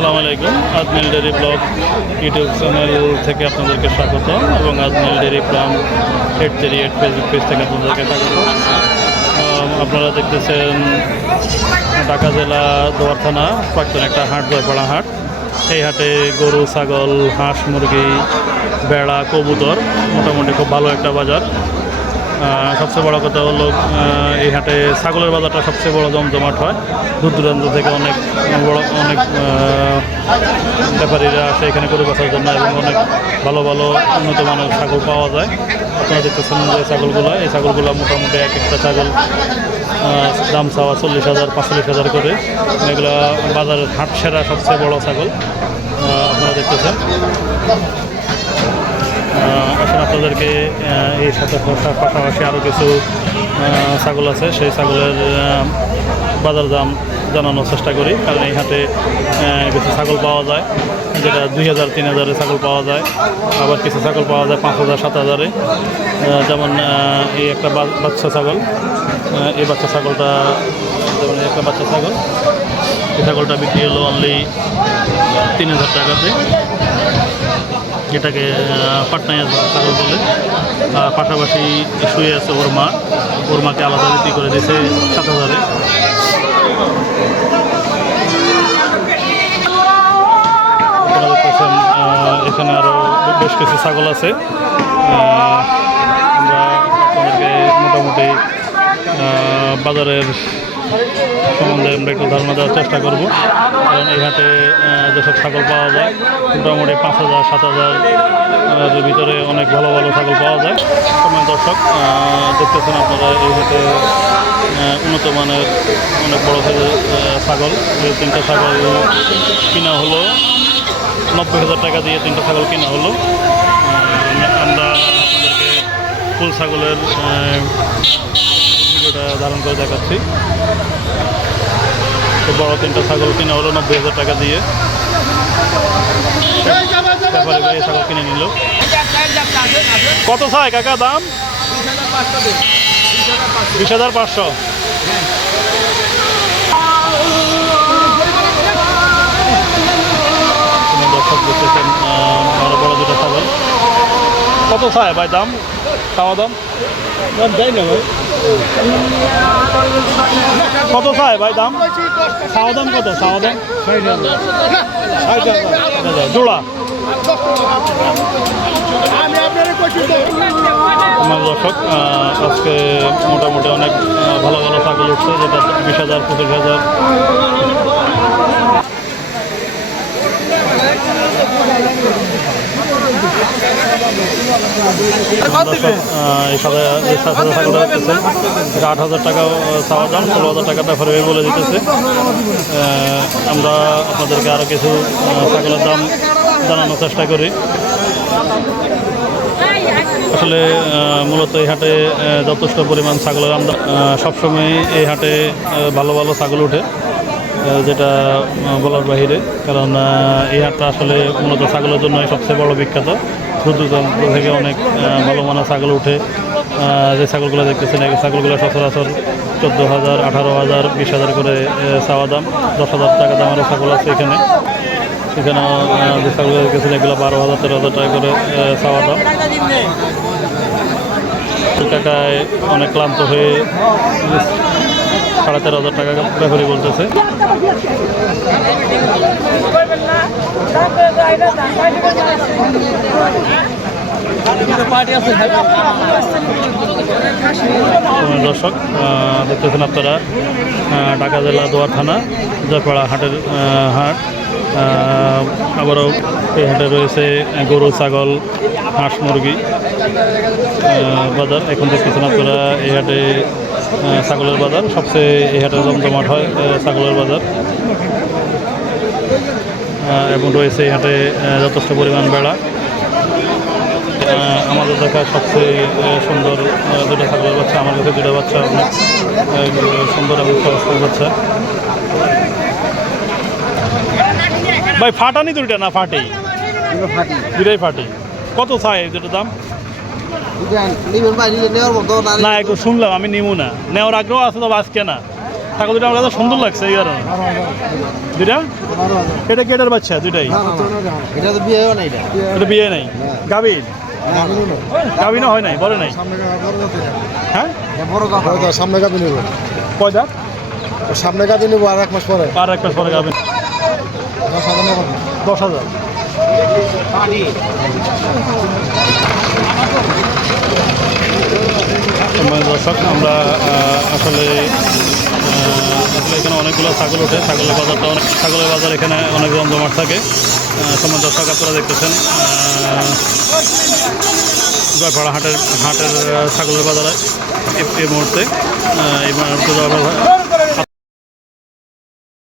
আসসালামু আলাইকুম। Ajmel dairy blog YouTube channel থেকে আপনাদেরকে স্বাগত এবং Ajmel dairy farm eight three eight Facebook page থেকে আপনাদেরকে স্বাগত। আপনারা দেখতেছেন ঢাকা জেলা দোয়ার থানা, প্রাক্তন একটা হাট জয়পাড়া হাট। এই হাটে গরু, ছাগল, হাঁস, মুরগি, বেড়া, কবুতর, মোটামুটি খুব ভালো একটা বাজার। সবচেয়ে বড় কথা হলো এই হাটে ছাগলের বাজারটা সবচেয়ে বড় জমজমাট হয়। দূর দূরান্ত থেকে অনেক বড়, অনেক ব্যাপারীরা আসে এখানে গরু বেচার জন্য এবং অনেক ভালো ভালো, উন্নত মানের ছাগল পাওয়া যায়। আপনারা দেখতেছেন যে ছাগলগুলো, এই ছাগলগুলো মোটামুটি এক একটা ছাগল দাম চাওয়া চল্লিশ হাজার পাঁচচল্লিশ হাজার করে। এগুলো বাজারের হাট সেরা সবচেয়ে বড় ছাগল আপনারা দেখতেছেন। আসলে আপনাদেরকে এই সাথে পাশা- পাশাপাশি আরও কিছু ছাগল আছে। সেই ছাগলের বাজার দাম জানানোর চেষ্টা করি। কারণ এই হাটে কিছু ছাগল পাওয়া যায়, যেটা দুই হাজার, তিন হাজারে ছাগল পাওয়া যায়। আবার কিছু ছাগল পাওয়া যায় পাঁচ হাজার, সাত হাজারে। যেমন এই একটা বাচ্চা ছাগল এই বাচ্চা ছাগলটা, যেমন একটা বাচ্চা ছাগল, এই ছাগলটা বিক্রি হলো অনলি তিন হাজার টাকাতে। যেটাকে পাটনায় ছাগল বলে। পাশাপাশি শুয়ে আছে ওর মা। ওর মাকে আলাদা বিক্রি করে দিয়েছে সাত হাজারে এখানে আরও বেশ কিছু ছাগল আছে। আমরা আপনাদেরকে মোটামুটি বাজারের সম্বন্ধে আমরা একটু ধারণা দেওয়ার চেষ্টা করব। কারণ এই হাটে যেসব ছাগল পাওয়া যায়, মোটামুটি পাঁচ হাজার, সাত হাজার ভিতরে অনেক ভালো ভালো ছাগল পাওয়া যায়। সময় দর্শক দেখতেছেন আপনারা এই হাটে উন্নত মানের অনেক বড় ছাগল। এই তিনটা ছাগল কিনা হলো, নব্বই হাজার টাকা দিয়ে তিনটা ছাগল কিনা হলো। আমরা আপনাদেরকে ফুল ছাগলের ধারণ করে দেখাচ্ছি। তো বড় তিনটা ছাগল কিনা হলো নব্বই হাজার টাকা দিয়ে। ছাগল কিনে নিল। কত চাই কাকা দাম? বিশ হাজার পাঁচশো। কত চাই ভাই দাম? খাওয়া দাম? যাই না ভাই কত চাই ভাই দাম? খাওয়া দাম কত? খাওয়া দাম? জোড়া। আমার দর্শক আজকে মোটামুটি অনেক ভালো ভালো ছাগল উঠছে, যেটা বিশ হাজার, পঁচিশ হাজার। এই সাদা ছাগলটা দেখতেছেন। এটা আট হাজার টাকা চাওয়া দাম ষোলো হাজার টাকা ব্যাপারে বলে দিতেছে। আমরা আপনাদেরকে আরও কিছু ছাগলের দাম জানানোর চেষ্টা করি। আসলে মূলত এই হাটে যথেষ্ট পরিমাণ ছাগলের আমরা সবসময় এই হাটে ভালো ভালো ছাগল আহ, যেটা বলার বাহিরে, কারণ এই হাটটা আসলে মূলত ছাগলের জন্য সবচেয়ে বড় বিখ্যাত। দূর দূরান্ত থেকে অনেক ভালো মানের ছাগল উঠে যে ছাগলগুলো দেখতেছেন, এই ছাগলগুলো সচরাচর চোদ্দ হাজার, আঠারো হাজার, বিশ হাজার করে চাওয়া দাম, দশ হাজার টাকা দামের ছাগল আছে এখানে। এখানে যে ছাগলগুলো দেখতেছেন, এগুলো বারো হাজার, তেরো হাজার টাকা করে চাওয়া দাম। টাকায় অনেক ক্লান্ত হয়ে সাড়ে তেরো হাজার টাকা ব্যাপারী বলতেছে। দর্শক দেখতেছেন আপনারা ঢাকা জেলা দোয়ার থানা, জয়পাড়া হাটের হাট। আবারও এই হাটে রয়েছে গরু, ছাগল, হাঁস, মুরগি বাজার। এখন দেখতেছেন আপনারা এই হাটে ছাগলের বাজার। সবচেয়ে এই হাটে জমজমাট হয় ছাগলের বাজার। এবং রয়েছে এই হাটে যথেষ্ট পরিমাণ বেড়া। আমাদের দেখা সবচেয়ে সুন্দর দুটো ছাগলের বাচ্চা আমার কাছে দুটো বাচ্চা অনেক সুন্দর এবং সহজ বাচ্চা। ভাই ফাটানি দুইটা না ফাটেই ফাটি। দুটাই ফাটে। কত চাই দুটোর দাম? না না একটু শুনলাম আমি নিমু না। নেওয়ার আগ্রহ আছে তবে আজকে না। ছাগল দুটো আমার কাছে সুন্দর লাগছে এই কারণে। দুইটা? এটা কি এটার বাচ্চা দুইটাই? এটা তো বিয়ে হয় না এটা। এটা বিয়ে নাই? গাবিন গাবিনও হয় নাই বলে নাই? হ্যাঁ? বড় সামনে গাবি নেব। কয় দাঁত সামনে গাবি নেব আর এক মাস পরে। আর এক মাস পরে গাবিন সাধারণ দশ হাজার। দর্শক, আমরা আসলে আসলে এখানে অনেকগুলো ছাগল ওঠে। ছাগলের বাজারটা অনেক, ছাগলের বাজার এখানে অনেক জমজমাট থাকে। সময় দর্শক, আপনারা দেখতেছেন জয়পাড়া হাটের হাটের ছাগলের বাজারে এই- মুহূর্তে। এই মুহূর্তে